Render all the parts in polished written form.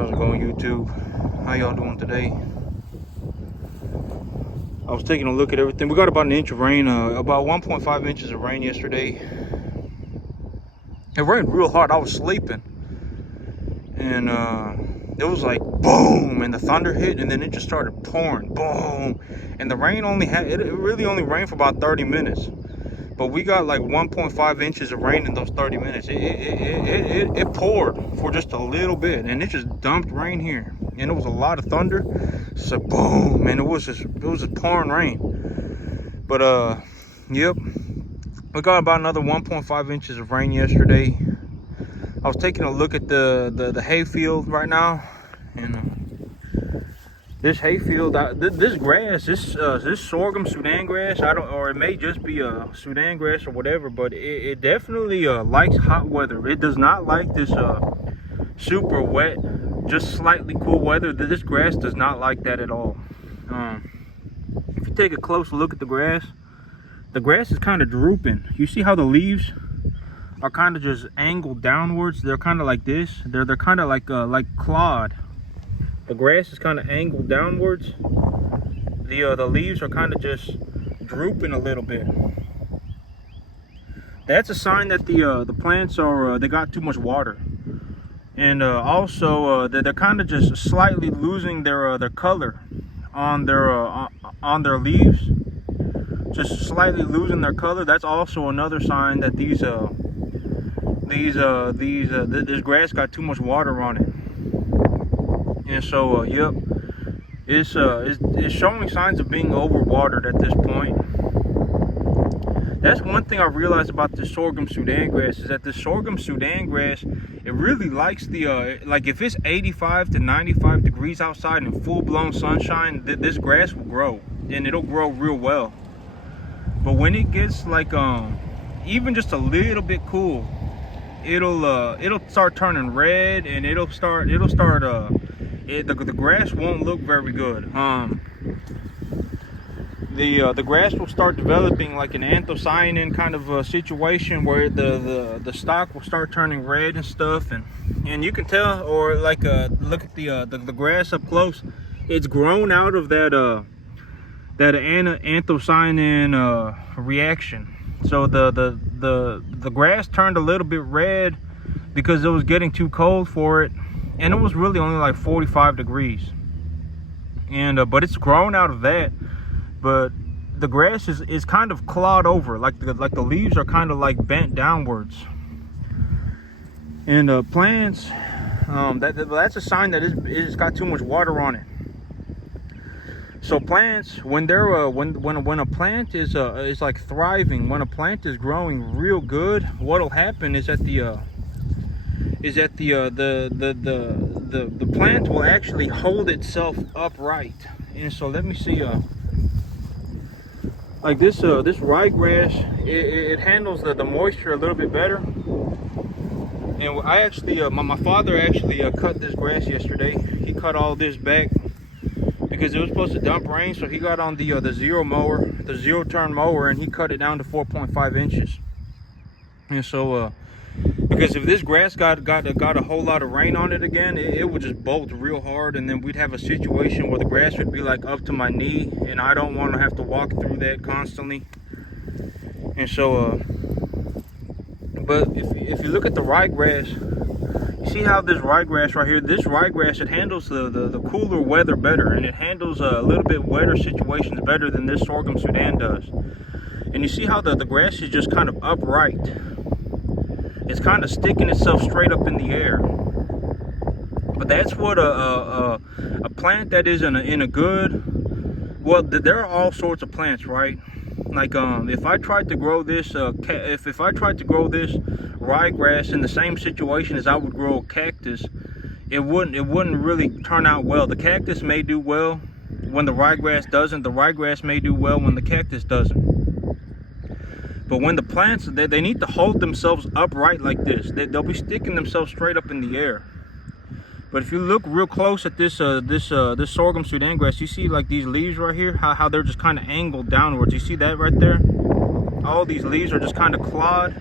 How's it going, YouTube? How y'all doing today? I was taking a look at everything. We got about an inch of rain, about 1.5 inches of rain yesterday. It rained real hard. I was sleeping, and it was like boom, and the thunder hit, and then it just started pouring, boom. And the rain it really only rained for about 30 minutes. But we got like 1.5 inches of rain in those 30 minutes. It poured for just a little bit, and it just dumped rain here. And it was a lot of thunder. So boom, and it was just pouring rain. But yep, we got about another 1.5 inches of rain yesterday. I was taking a look at the hay field right now, and this hayfield, this grass, this sorghum Sudan grass, or it may just be a Sudan grass or whatever, but it definitely likes hot weather. It does not like this super wet, just slightly cool weather. This grass does not like that at all. If you take a close look at the grass is kind of drooping. You see how the leaves are kind of just angled downwards? They're kind of like this. They're kind of like clawed. The grass is kind of angled downwards. The leaves are kind of just drooping a little bit. That's a sign that the plants are they got too much water, and also they're kind of just slightly losing their color on their leaves. Just slightly losing their color. That's also another sign that this grass got too much water on it. And so, yep, it's showing signs of being overwatered at this point. That's one thing I realized about the sorghum Sudan grass, is that the sorghum Sudan grass, it really likes the, like if it's 85 to 95 degrees outside and full-blown sunshine, this grass will grow, and it'll grow real well. But when it gets like, even just a little bit cool, it'll start turning red, and the grass won't look very good. The grass will start developing like an anthocyanin kind of a situation, where the stalk will start turning red and stuff, and you can tell, or like look at the grass up close. It's grown out of that anthocyanin reaction. So the grass turned a little bit red because it was getting too cold for it. And it was really only like 45 degrees, and but it's grown out of that. But the grass is kind of clawed over, like the leaves are kind of like bent downwards. And plants, that's a sign that it's got too much water on it. So plants, when they're when a plant is like thriving, when a plant is growing real good, what'll happen is that the plant will actually hold itself upright. And so let me see, like this ryegrass, it handles the moisture a little bit better. And I actually my father actually cut this grass yesterday. He cut all this back because it was supposed to dump rain, so he got on the zero turn mower, and he cut it down to 4.5 inches. And so because if this grass got a whole lot of rain on it again, it would just bolt real hard, and then we'd have a situation where the grass would be like up to my knee, and I don't want to have to walk through that constantly. And so but if you look at the ryegrass, you see how this ryegrass right here, this ryegrass, it handles the cooler weather better, and it handles a little bit wetter situations better than this sorghum Sudan does. And you see how the grass is just kind of upright. It's kind of sticking itself straight up in the air. But that's what a plant that is in a good, well, there are all sorts of plants, right? Like if I tried to grow this if I tried to grow this ryegrass in the same situation as I would grow a cactus, it wouldn't really turn out well. The cactus may do well when the ryegrass doesn't. The ryegrass may do well when the cactus doesn't. But when the plants, they need to hold themselves upright like this. They'll be sticking themselves straight up in the air. But if you look real close at this sorghum Sudan grass, you see like these leaves right here, how they're just kind of angled downwards. You see that right there? All these leaves are just kind of clawed.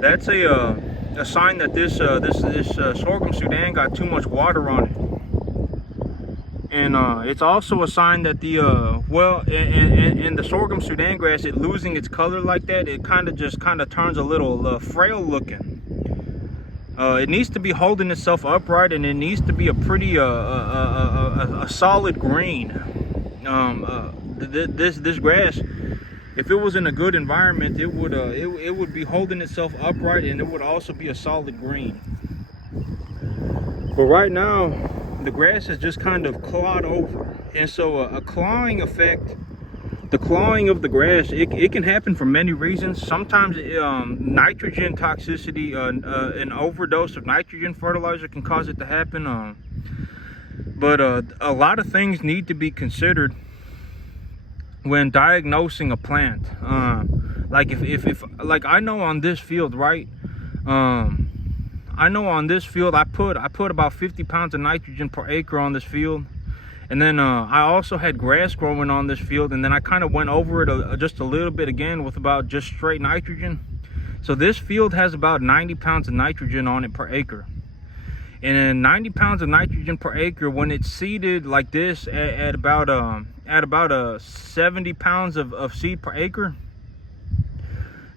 That's a a sign that this sorghum Sudan got too much water on it. And it's also a sign that the in the sorghum Sudan grass, it losing its color like that, it kind of turns a little frail looking. It needs to be holding itself upright, and it needs to be a pretty a solid green. This grass, if it was in a good environment, it would be holding itself upright, and it would also be a solid green. But right now, the grass is just kind of clawed over, and so a clawing effect, the clawing of the grass, it can happen for many reasons. Sometimes nitrogen toxicity, an overdose of nitrogen fertilizer can cause it to happen. But a lot of things need to be considered when diagnosing a plant. Like if like I know on this field, right? I know on this field I put about 50 pounds of nitrogen per acre on this field, and then I also had grass growing on this field, and then I kind of went over it just a little bit again with about just straight nitrogen. So this field has about 90 pounds of nitrogen on it per acre, and then 90 pounds of nitrogen per acre, when it's seeded like this at about 70 pounds of seed per acre,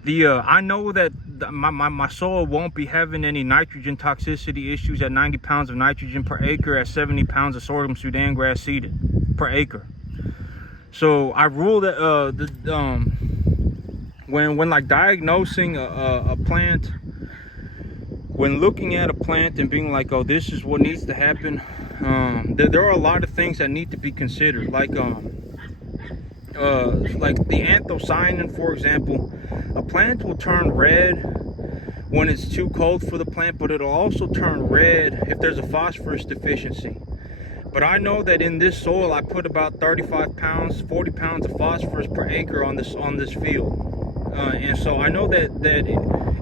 I know that my soil won't be having any nitrogen toxicity issues at 90 pounds of nitrogen per acre at 70 pounds of sorghum Sudan grass seeded per acre. So I rule that when like diagnosing a plant, when looking at a plant and being like, oh, this is what needs to happen, there are a lot of things that need to be considered, like the anthocyanin, for example. A plant will turn red when it's too cold for the plant, but it'll also turn red if there's a phosphorus deficiency. But I know that in this soil, I put about 35 pounds, 40 pounds of phosphorus per acre on this field. And so I know that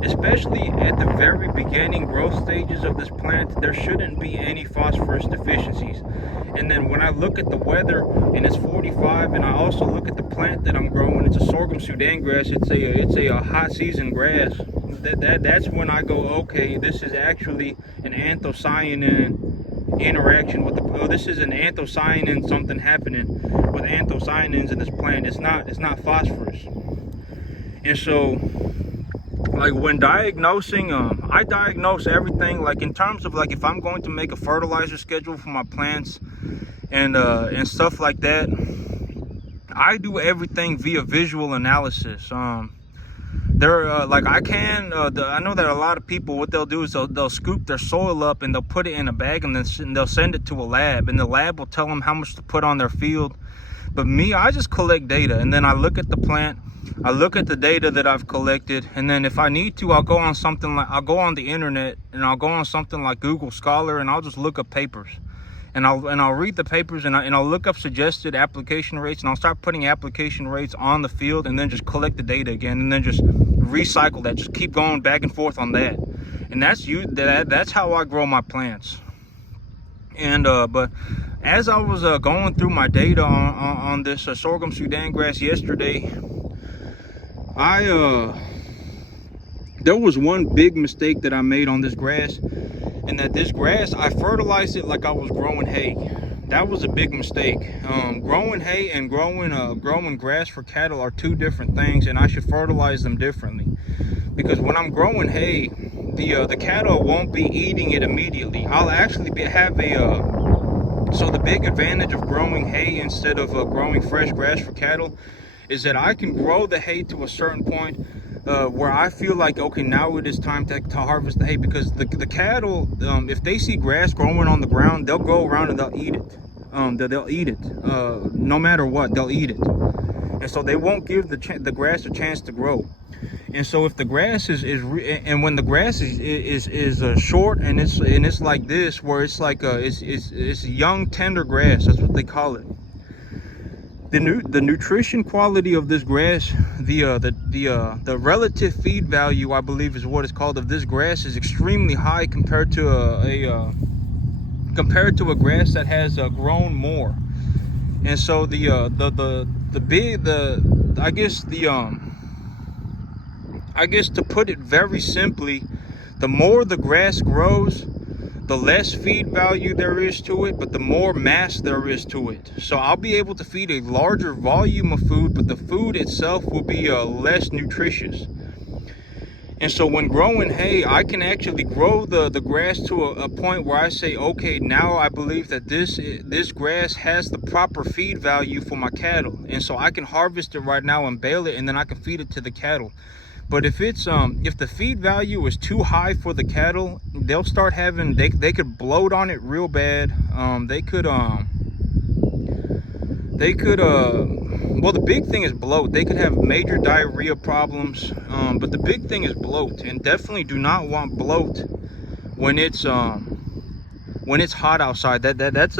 especially at the very beginning growth stages of this plant, there shouldn't be any phosphorus deficiencies. And then when I look at the weather and it's 45, and I also look at the plant that I'm growing, it's a sorghum Sudan grass, it's a hot season grass, that's when I go, okay, this is actually an anthocyanin interaction with this is an anthocyanin, something happening with anthocyanins in this plant. It's not phosphorus. And so, like when diagnosing, I diagnose everything, like in terms of like if I'm going to make a fertilizer schedule for my plants and stuff like that, I do everything via visual analysis. I know that a lot of people, what they'll do is they'll scoop their soil up and they'll put it in a bag, and then they'll send it to a lab, and the lab will tell them how much to put on their field. But me, I just collect data, and then I look at the plant, I look at the data that I've collected, and then if I need to, I'll go on the internet, and I'll go on something like Google Scholar, and I'll just look up papers, and I'll read the papers, and I'll look up suggested application rates, and I'll start putting application rates on the field, and then just collect the data again, and then just recycle that, just keep going back and forth on that. And that's how I grow my plants. And but as I was going through my data on this sorghum Sudan grass yesterday, there was one big mistake that I made on this grass, and that this grass, I fertilized it like I was growing hay. That was a big mistake. Growing hay and growing grass for cattle are two different things, and I should fertilize them differently. Because when I'm growing hay, the cattle won't be eating it immediately. I'll actually so the big advantage of growing hay instead of growing fresh grass for cattle is that I can grow the hay to a certain point where I feel like, okay, now it is time to harvest the hay, because the cattle, if they see grass growing on the ground, they'll go around and they'll eat it. They'll eat it no matter what. They'll eat it, and so they won't give the grass a chance to grow. And so if the grass and when the grass is short and it's like this, where it's like it's young tender grass, that's what they call it. The nutrition quality of this grass, the relative feed value, I believe is what it's called, of this grass is extremely high compared to a grass that has grown more. And so I guess to put it very simply, the more the grass grows, the less feed value there is to it, but the more mass there is to it. So I'll be able to feed a larger volume of food, but the food itself will be less nutritious. And so when growing hay, I can actually grow the grass to a point where I say, okay, now I believe that this grass has the proper feed value for my cattle. And so I can harvest it right now and bale it, and then I can feed it to the cattle. But if it's if the feed value is too high for the cattle, they'll start having, they could bloat on it real bad. They could well, the big thing is bloat. They could have major diarrhea problems. But the big thing is bloat, and definitely do not want bloat when it's hot outside. That's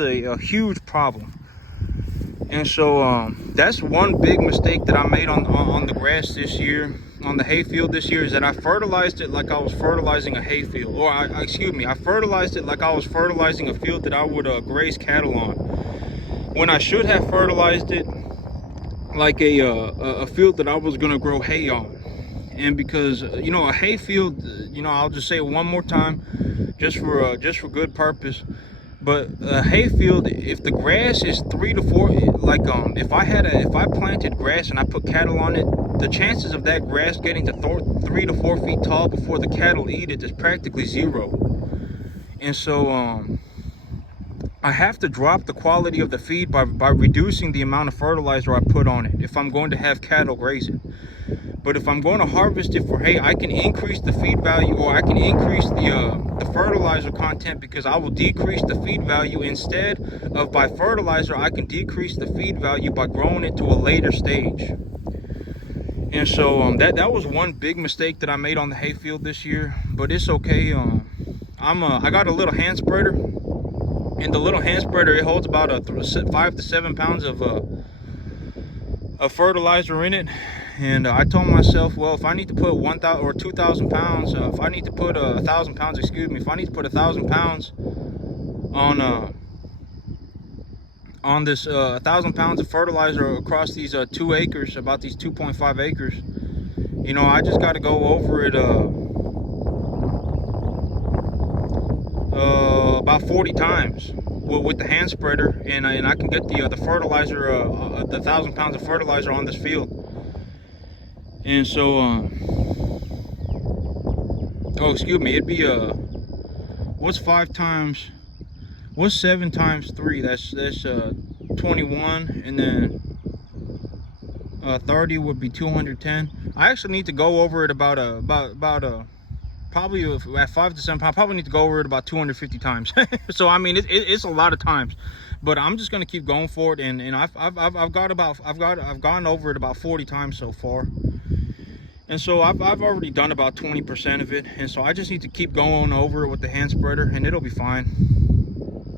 a huge problem. And so that's one big mistake that I made on the grass this year, on the hay field this year, is that I fertilized it like I was fertilizing a hay field, or I fertilized it like I was fertilizing a field that I would graze cattle on, when I should have fertilized it like a field that I was gonna grow hay on. And because you know, a hay field, you know, I'll just say it one more time, just for good purpose. But a hay field, if the grass is 3 to 4, like if I planted grass and I put cattle on it, the chances of that grass getting to 3 to 4 feet tall before the cattle eat it is practically zero. And so I have to drop the quality of the feed by reducing the amount of fertilizer I put on it if I'm going to have cattle grazing. But if I'm going to harvest it for hay, I can increase the feed value, or I can increase the fertilizer content, because I will decrease the feed value. Instead of by fertilizer, I can decrease the feed value by growing it to a later stage. And so that was one big mistake that I made on the hay field this year, but it's okay. I got a little hand spreader, and the little hand spreader, it holds about 5 to 7 pounds of fertilizer in it. And I told myself, well, if I need to put 1,000 or 2,000 pounds, if I need to put 1,000 pounds, excuse me, if I need to put 1,000 pounds on this 1,000 pounds of fertilizer across these 2 acres, about these 2.5 acres, you know, I just got to go over it about 40 times with the hand spreader, and I can get the fertilizer, the 1,000 pounds of fertilizer on this field. And so oh, excuse me, it'd be what's 7 times 3? That's 21, and then 30 would be 210. I actually need to go over it about probably at 5 to 7 pounds. Probably need to go over it about 250 times. So I mean, it's a lot of times, but I'm just gonna keep going for it. And I've gone over it about 40 times so far. And so I've already done about 20% of it, and so I just need to keep going over it with the hand spreader, and it'll be fine.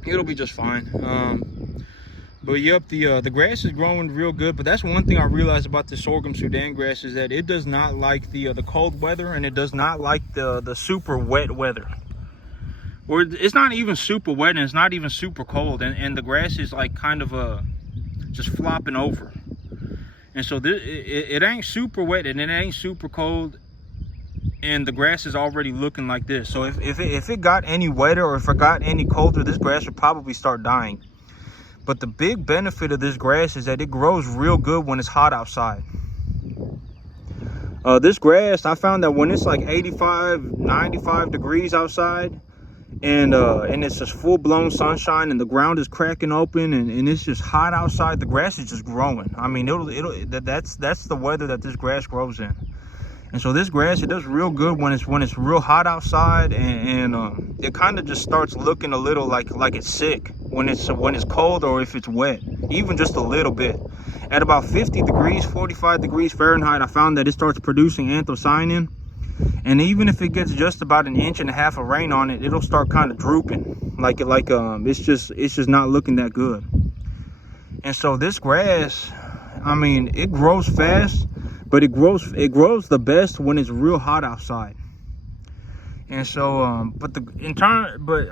It'll be just fine. But yep, the grass is growing real good. But that's one thing I realized about the sorghum Sudan grass, is that it does not like the cold weather, and it does not like the super wet weather. Or it's not even super wet, and it's not even super cold, and the grass is like kind of just flopping over. And so it ain't super wet, and it ain't super cold, and the grass is already looking like this. So if it got any wetter, or if it got any colder, this grass would probably start dying. But the big benefit of this grass is that it grows real good when it's hot outside. This grass, I found that when it's like 85, 95 degrees outside, and it's just full-blown sunshine, and the ground is cracking open, and it's just hot outside, the grass is just growing. I mean, that's the weather that this grass grows in. And so this grass, it does real good when it's real hot outside, and it kind of just starts looking a little like it's sick when it's cold, or if it's wet, even just a little bit. At about 50 degrees, 45 degrees Fahrenheit, I found that it starts producing anthocyanin. And even if it gets just about 1.5 inches of rain on it, it'll start kind of drooping, it's just not looking that good. And so this grass, I mean, it grows fast, but it grows the best when it's real hot outside. And so I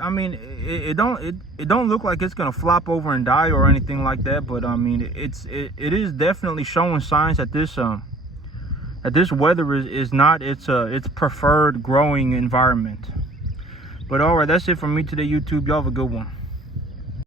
mean, it don't look like it's gonna flop over and die or anything like that. But I mean, it is definitely showing signs that that this weather is not its preferred growing environment. But all right, that's it from me today, YouTube. Y'all have a good one.